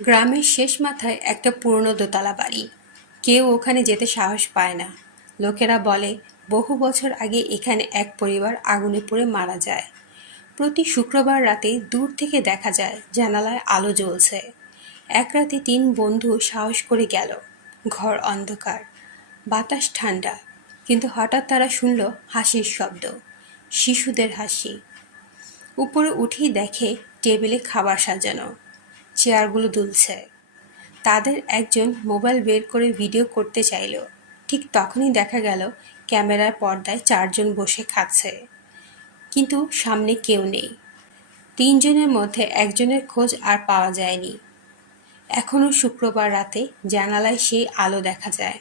গ্রামের শেষ মাথায় একটা পুরনো দোতলা বাড়ি। কেউ ওখানে যেতে সাহস পায় না। লোকেরা বলে বহু বছর আগে এখানে এক পরিবার আগুনে পুড়ে মারা যায়। প্রতি শুক্রবার রাতে দূর থেকে দেখা যায় জানালায় আলো জ্বলছে। এক রাতে তিন বন্ধু সাহস করে গেল। ঘর অন্ধকার, বাতাস ঠান্ডা, কিন্তু হঠাৎ তারা শুনল হাসির শব্দ, শিশুদের হাসি। উপরে উঠেই দেখে টেবিলে খাবার সাজানো, চেয়ারগুলো দুলছে। তাদের একজন মোবাইল বের করে ভিডিও করতে চাইল। ঠিক তখনই দেখা গেল ক্যামেরার পর্দায় চারজন বসে খাচ্ছে, কিন্তু সামনে কেউ নেই। তিনজনের মধ্যে একজনের খোঁজ আর পাওয়া যায়নি। এখনো শুক্রবার রাতে জানালায় সেই আলো দেখা যায়।